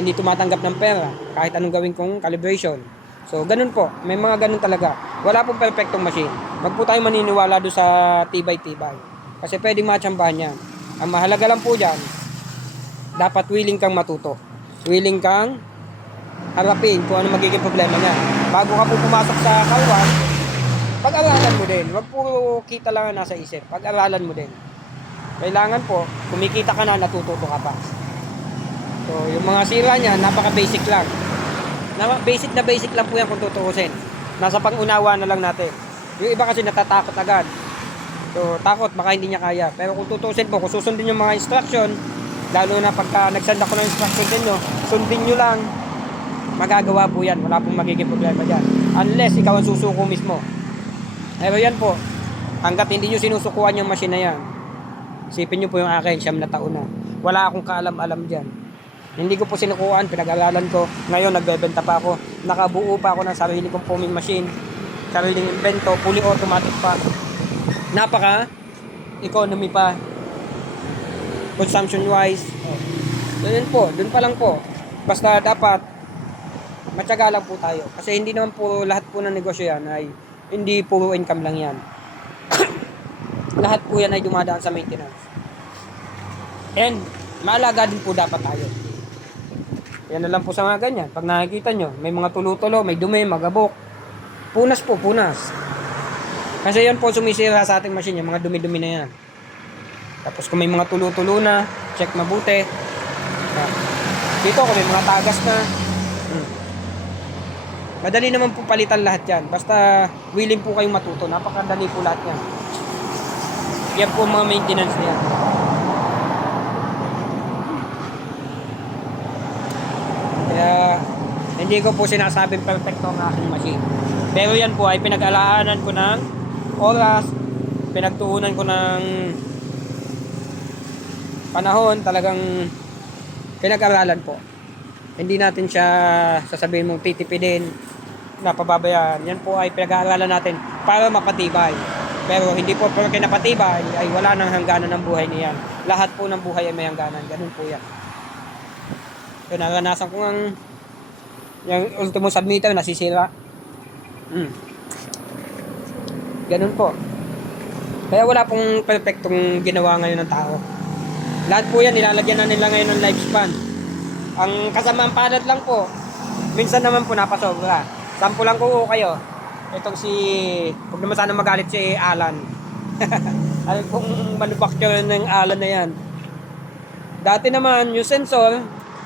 hindi tumatanggap ng pera. Kahit anong gawin kong calibration. So, ganun po. May mga ganun talaga. Wala pong perfectong machine. Wag po tayong maniniwala doon sa tibay-tibay. Kasi pwedeng matsambahan yan. Ang mahalaga lang po dyan, dapat willing kang matuto. Willing kang harapin kung ano magiging problema niya. Bago ka po pumasok sa kalwan, pag-aralan mo din. Wag po kita lang nasa isip. Pag-aralan mo din. Kailangan po, kumikita ka na, natututo ka pa. So, yung mga sira niya, napaka-basic lang. Basic lang po yan kung tutuusin. Nasa pang-unawa na lang natin. Yung iba kasi natatakot agad. So, takot, baka hindi niya kaya. Pero kung tutusin po, kung susundin yung mga instruction, lalo na pagka nagsend ako ng instruction din nyo, sundin nyo lang, magagawa po yan. Wala pong magiging problema dyan. Unless ikaw ang susuko mismo. Pero yan po, hanggat hindi nyo sinusukuan yung machine na yan, isipin nyo po yung akin, 9 na taon na. Wala akong kaalam-alam dyan. Hindi ko po sinukuan, pinag-aralan ko. Ngayon, nagbebenta pa ako. Nakabuo pa ako ng sarili kong foaming machine. Sariling invento, fully automatic pa. Napaka-economy pa. Consumption-wise. Doon po, doon pa lang po. Basta dapat, matyaga lang po tayo. Kasi hindi naman po lahat po ng negosyo yan ay hindi puro income lang yan. Lahat po yan ay dumadaan sa maintenance. And, maalaga din po dapat tayo. Yan na lang po sa mga ganyan. Pag nakikita nyo, may mga tulo-tulo, may dumi, magabok. Punas po, punas. Kasi yan po sumisira sa ating machine, yung mga dumi-dumi na yan. Tapos kung may mga tulo-tulo na, check mabuti. Dito kung may mga tagas na, madali naman po palitan lahat yan. Basta willing po kayong matuto. Napakadali po lahat yan. Yan po mga maintenance niya. Kaya hindi ko po sinasabing perfecto ang aking machine. Pero yan po ay pinag-alaanan ko ng oras, pinagtuunan ko ng panahon, talagang pinag-aralan po. Hindi natin siya sasabihin mong titipidin, napababayaan. Yan po ay pinag-aaralan natin para mapatibay. Pero hindi po porque napatibay ay wala nang hangganan ng buhay niyan. Lahat po ng buhay ay may hangganan. Ganun po yan. So, naranasan ko ang yung ultimo submitter nasisira. Ganun po. Kaya wala pong perfectong ginawa ngayon ng tao. Lahat po yan, nilalagyan na nila ngayon ng lifespan. Ang kasamaan palad lang po, minsan naman po napasobra. Sample lang ko kayo. Itong huwag naman sana magalit si Alan. Alam kong manufacturer ng Alan na yan. Dati naman, yung sensor,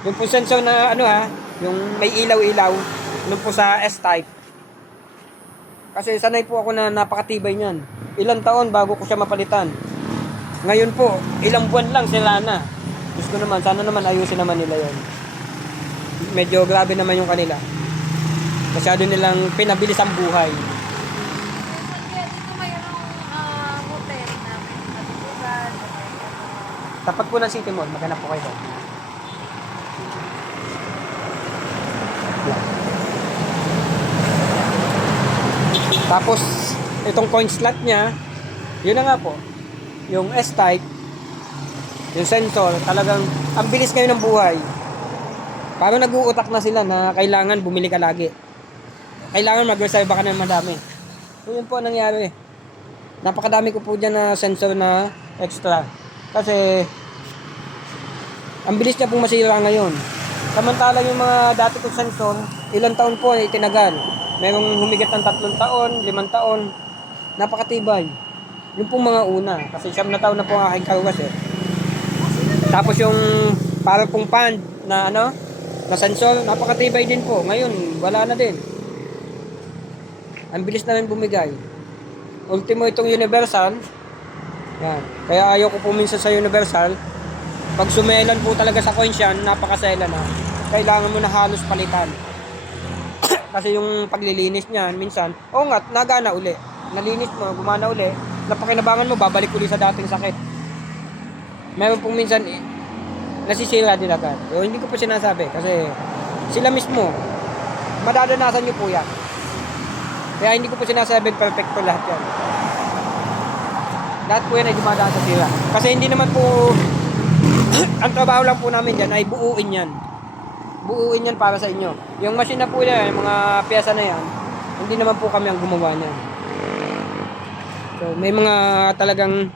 yung po sensor na yung may ilaw-ilaw, yung po sa S-type. Kasi sanay po ako na napakatibay niyan. Ilang taon bago ko siya mapalitan. Ngayon po, ilang buwan lang sila na. Gusto naman, sana naman ayusin naman nila yon. Medyo grabe naman yung kanila. Masyado nilang pinabilis ang buhay. Kaya dito mayroong hotel na may matulugan. Tapat po ng City Mall, maghanap po kayo doon. Tapos, itong coin slot niya, yun na nga po, yung S-Type, yung sensor, talagang ang bilis ngayon ng buhay. Parang nag-uutak na sila na kailangan bumili ka lagi. Kailangan mag-reserve ka na madami. So yun po ang nangyari. Napakadami ko po dyan na sensor na extra. Kasi, ang bilis niya pong masira ngayon. Samantala yung mga dati kong sensor, ilang taon po ay tinagal. Merong humigit ng 3 taon, 5 taon. Napakatibay. Yung pong mga una. Kasi 7 na taon na po ang aking karuwas eh. Tapos yung para pong pan na na sensor, napakatibay din po. Ngayon, wala na din. Ang bilis na rin bumigay. Ultimo itong universal. Yan. Kaya ayaw ko po minsan sa universal. Pag sumelan po talaga sa coins yan, napakasela na. Kailangan mo na halos palitan. Kasi yung paglilinis niyan, minsan, nga, nagana uli. Nalinis mo, gumana uli. Napakinabangan mo, babalik uli sa dating sakit. Meron pong minsan, nasisira din agad. So, hindi ko po sinasabi kasi sila mismo, madadanasan nyo po yan. Kaya hindi ko po sinasabing perfecto lahat yan. Lahat po yan ay dumadaan sa sira. Kasi hindi naman po, ang trabaho lang po namin dyan ay buuin yan. Buuin yan para sa inyo. Yung machine na po yan, yung mga pyesa na yan, hindi naman po kami ang gumawa niyan. So, may mga talagang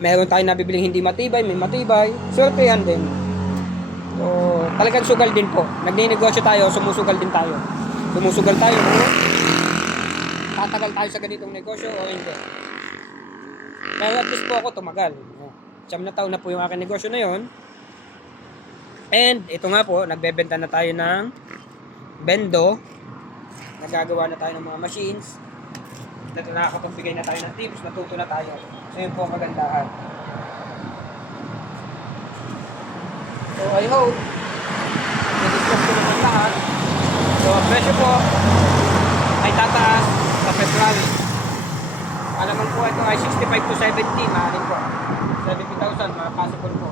meron tayong nabibiling hindi matibay, may matibay. Swerte yan din. So, talagang sugal din po. Nagninegosyo tayo, sumusugal din tayo. Sumusugal tayo, tatagal tayo sa ganitong negosyo o hindi. Pero at least po ako tumagal. 7 na taon na po yung aking negosyo na yon. And ito nga po, nagbebenta na tayo ng bendo. Nagagawa na tayo ng mga machines. Nakakapagbigay na tayo ng tips, natuto na tayo. So yun po ang kagandahan. So I hope na-discuss ko naman lahat. So ang presyo po ay tataas sa February. Alaman po ito ay 65 to 70, maaaring po. 70,000, possible po.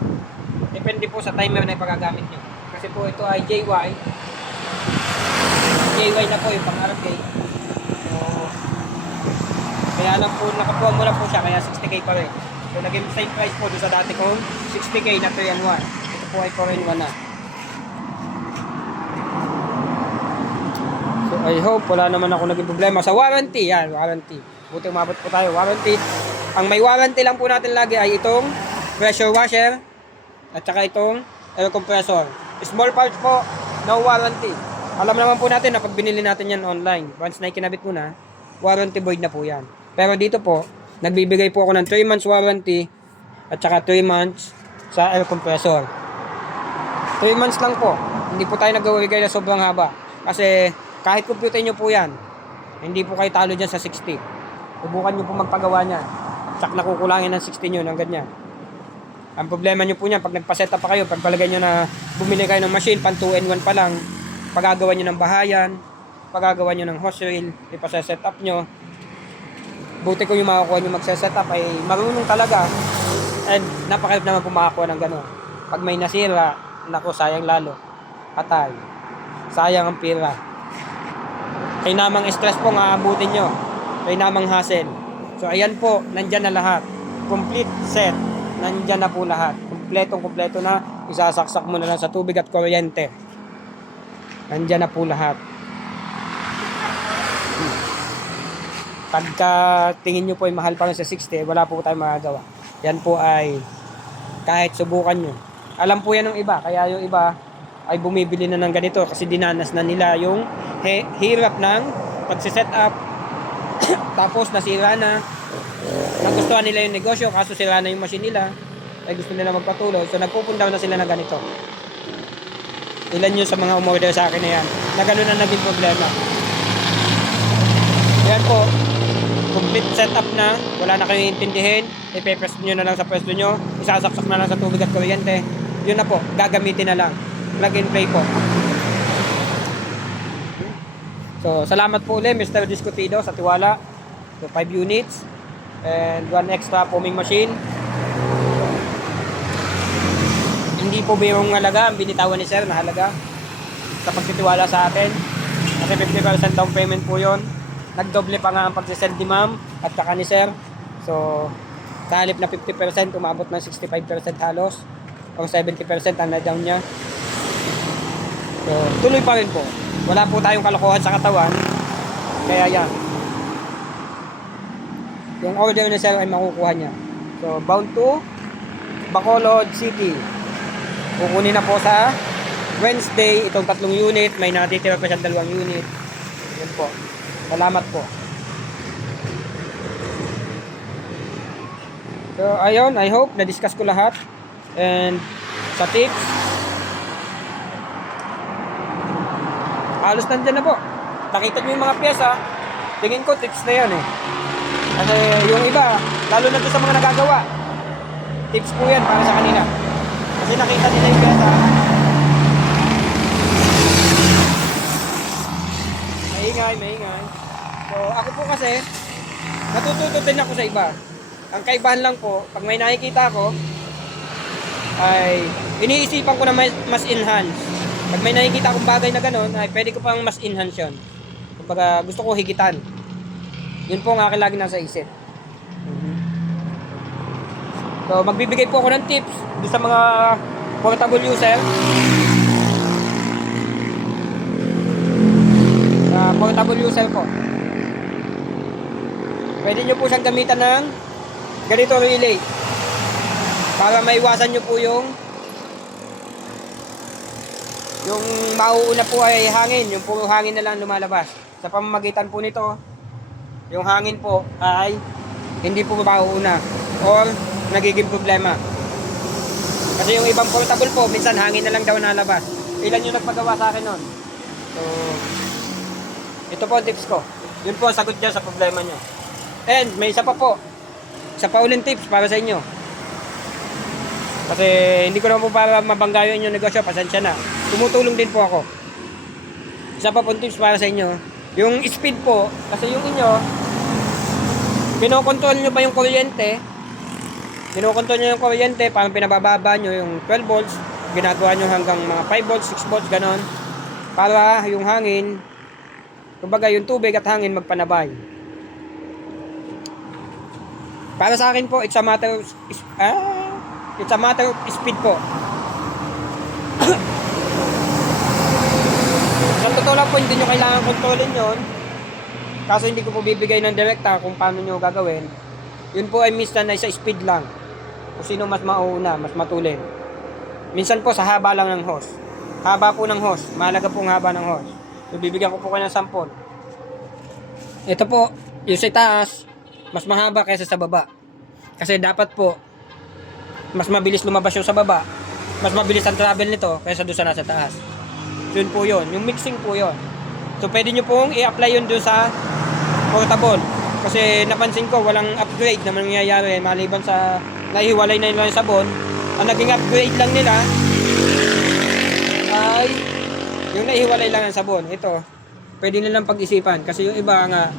Depende po sa timer na ipagagamit nyo. Kasi po ito ay JY. JY na po yung pang-Arab gate. So, kaya lang po, nakakuha mo lang po siya, kaya 60k pa rin. So, naging same price po doon sa dati kong 60k na 3-in-1. Ito po ay 4-in-1 na. So, I hope wala naman ako naging problema sa warranty. Yan, warranty. Buti umabot po tayo, warranty. Ang may warranty lang po natin lagi ay itong pressure washer at saka itong air compressor. Small parts po, no warranty. Alam naman po natin na pag binili natin yan online, once na ikinabit mo na, warranty void na po yan. Pero dito po, nagbibigay po ako ng 3 months warranty at saka 3 months sa air compressor. 3 months lang po. Hindi po tayo nag-awigay na sobrang haba. Kasi kahit computer nyo po yan, hindi po kayo talo dyan sa 60. Subukan nyo po magpagawa niyan. Sak na kukulangin ng 60 nyo ng ganyan. Ang problema nyo po niyan, pag nagpa-setup pa kayo, pagpalagay nyo na bumili kayo ng machine, pan 2-in-1 pa lang, pagagawa nyo ng bahayan, pagagawa nyo ng hose reel, ipa-setup nyo. Buti ko yung makakuha nyo magse-setup ay marunong talaga. And napakahirap naman po makakuha ng gano'n. Pag may nasira, naku, sayang lalo. Patay. Sayang ang pira. Kay namang stress po nga abutin nyo. Kay namang hassle. So ayan po, nandyan na lahat. Complete set. Nandyan na po lahat. Kompletong-kompleto na. Isasaksak mo na lang sa tubig at kuryente. Nandyan na po lahat. Pagka tingin nyo po ay mahal pa rin sa 60, wala po tayong magagawa. Yan po ay kahit subukan nyo. Alam po yan ng iba. Kaya yung iba ay bumibili na ng ganito kasi dinanas na nila yung hirap ng pagsiset up. Tapos nasira na. Nagustuhan nila yung negosyo kaso sira na yung machine nila. Ay gusto nila magpatuloy. So nagpupundaw na sila na ganito. Ilan yun sa mga umorder sa akin na yan. Na gano'n na naging problema. Yan po. Complete set up na, wala na kayong intindihin, ipe-press nyo na lang sa pwesto nyo, isasaksak na lang sa tubig at kuryente. Yun na po, gagamitin na lang. Plug and play po. So, salamat po ulit Mr. Discutido sa tiwala. So, 5 units and 1 extra foaming machine. Hindi po birong halaga ang binitawan ni Sir na halaga sa pagtitiwala sa atin. Kasi 50% down payment po yun. Nagdoble pa nga ang pagsisend ni Ma'am at saka ni Sir. So, sa halip na 50%, umabot ng 65% halos. O 70% ang na-down niya. So, tuloy pa rin po. Wala po tayong kalokohan sa katawan. Kaya yan. Yung order ni Sir ay makukuha niya. So, bound to Bacolod City. Kukunin na po sa Wednesday itong 3 unit. May natitira pa siyang 2 unit. Yun po. Salamat po. So, ayun. I hope na-discuss ko lahat. And sa tips, halos nandyan na po. Nakita nyo yung mga pyesa, tingin ko tips na yan eh. Kasi yung iba, lalo na doon sa mga nagagawa, tips po yan para sa kanila. Kasi nakita nila yung pyesa. Maingay. So ako po kasi, natututo din ako sa iba. Ang kaibahan lang po, pag may nakikita ako, ay iniisipan ko na mas enhance. Pag may nakikita akong bagay na gano'n, ay pwede ko pang mas enhance yun. Kumbaga, gusto ko higitan. Yun po ang akin lagi nasa isip. So, magbibigay po ako ng tips doon sa mga portable user. Portable user po. Pwede nyo po siyang gamitan ng ganito relay. Para maiwasan nyo po yung mauuna po ay hangin, yung puro hangin na lang lumalabas. Sa pamamagitan po nito, yung hangin po ay hindi po mauuna or nagiging problema. Kasi yung ibang portable po, minsan hangin na lang daw nalabas. Ilan yung nagpagawa sa akin nun? So, ito po ang tips ko. Yun po ang sagot dyan sa problema nyo. And may isa pa po. Isa pa ulit tips para sa inyo. Kasi hindi ko naman po para mabangga yung inyong negosyo, pasensya na. Tumutulong din po ako. Isa pa pong tips para sa inyo. Yung speed po, kasi yung inyo, kinokontrol nyo pa yung kuryente. Kinokontrol nyo yung kuryente, parang pinabababa nyo yung 12 volts. Ginagawa nyo hanggang mga 5 volts, 6 volts, ganon. Para yung hangin, kumbaga yung tubig at hangin magpanabay. Para sa akin po, it's a matter of speed po. Sa totoo lang po, hindi nyo kailangan kontrolin yon. Kaso hindi ko po bibigay ng direkta kung paano nyo gagawin. Yun po ay minsan na sa speed lang. Kung sino mas mauuna, mas matulin. Minsan po sa haba lang ng hose. Haba po ng hose. Mahalaga po ang haba ng hose. So, bibigyan ko po kayo ng sample. Ito po, yung sa taas, mas mahaba kaysa sa baba. Kasi dapat po, mas mabilis lumabas yung sa baba, mas mabilis ang travel nito kaysa doon sa nasa taas. Yun po yun, yung mixing po yun. So pwede nyo pong i-apply yun doon sa portable. Kasi napansin ko walang upgrade na mangyayari maliban sa nahiwalay na nila yung sabon. Ang naging upgrade lang nila ay yung nahiwalay lang ng sabon. Ito, pwede nilang pag-isipan kasi yung iba nga,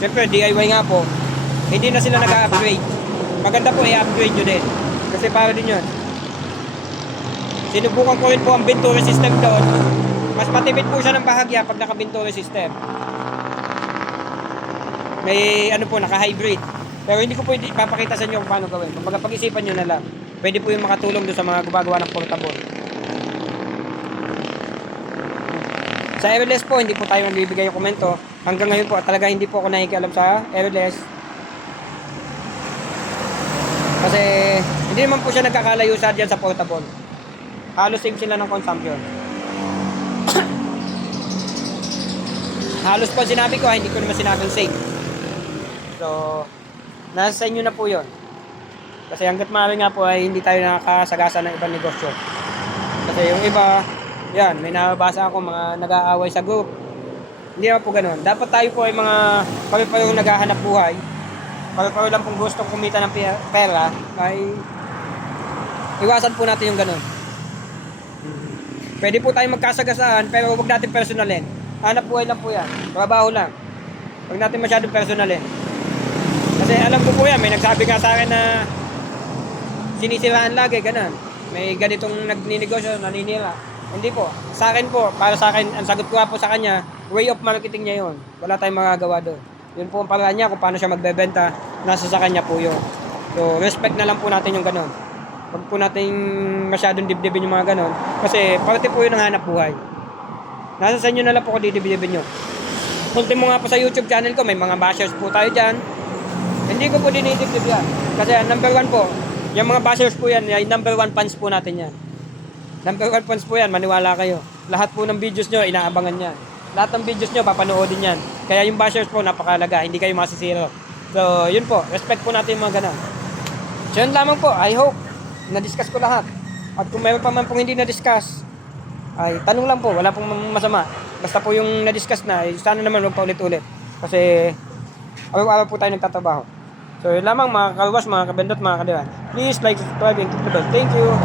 siyempre DIY nga po, hindi na sila nag-upgrade. Maganda po i-upgrade nyo din. Kasi para din yun. Sinubukan ko rin po ang Venturi system doon. Mas matipid po siya ng bahagya pag naka-Venturi system. May ano po, naka-hybrid. Pero hindi ko po ipapakita sa inyo kung paano gawin. Kung pag-isipan nyo na lang. Pwede po yung makatulong doon sa mga gumagawa ng portable. Sa airless po, hindi po tayo magbibigay yung komento. Hanggang ngayon po, talaga hindi po ako nakikialam sa airless. Kasi hindi naman po siya nagkakalayo sa dyan sa portable. Halos same sila ng consumption. Halos po sinabi ko, hindi ko naman sinabing same. So, nasa sa inyo na po yun. Kasi hanggat maaari nga po ay hindi tayo nakakasagasa ng ibang negosyo. Kasi yung iba, yan, may nabasa ako mga nag-aaway sa group. Hindi naman po ganun. Dapat tayo po ay mga pare-parehong naghahanap buhay. Pare-pareho lang pong gustong kumita ng pera, ay iwasan po natin yung ganun. Pwede po tayo magkasagasaan, pero huwag natin personalin. Hanap buhay lang po yan. Trabaho lang. Huwag natin masyadong personalin. Kasi alam ko po yan, may nagsabi nga sa akin na sinisiraan lagi, ganun. May ganitong nagninegosyo, naninira. Hindi po. Sa akin po, para sa akin, ang sagot ko nga po sa kanya, way of marketing niya yun. Wala tayong magagawa doon. Yun po ang paraan niya kung paano siya magbebenta. Nasa sa kanya po yun. So, respect na lang po natin yung ganun. Huwag po natin masyadong dibdibin yung mga ganun. Kasi parte po yun ng hanap buhay. Nasa sa inyo na lang po kung didibdibin nyo. Ultimo nga po sa YouTube channel ko, may mga bashers po tayo dyan. Hindi ko po dinidibdib yan. Kasi number 1 po, yung mga bashers po yan, yung number 1 fans po natin yan. Number 1 fans po yan, maniwala kayo. Lahat po ng videos nyo, inaabangan yan. Lahat ng videos nyo, papanoodin yan. Kaya yung bashers po, napakalaga. Hindi kayo masisiro. So, yun po. Respect po natin yung mga ganun. So, yun lamang po. I hope na-discuss ko lahat. At kung mayroon pa man pong hindi na-discuss, ay tanong lang po. Wala pong masama. Basta po yung na-discuss na, sana naman wag pa ulit-ulit. Kasi, araw-araw po tayo nagtatrabaho. So, yun lamang mga kalwas, mga kabendot, mga kadiwan. Please like, subscribe, and click the bell. Thank you.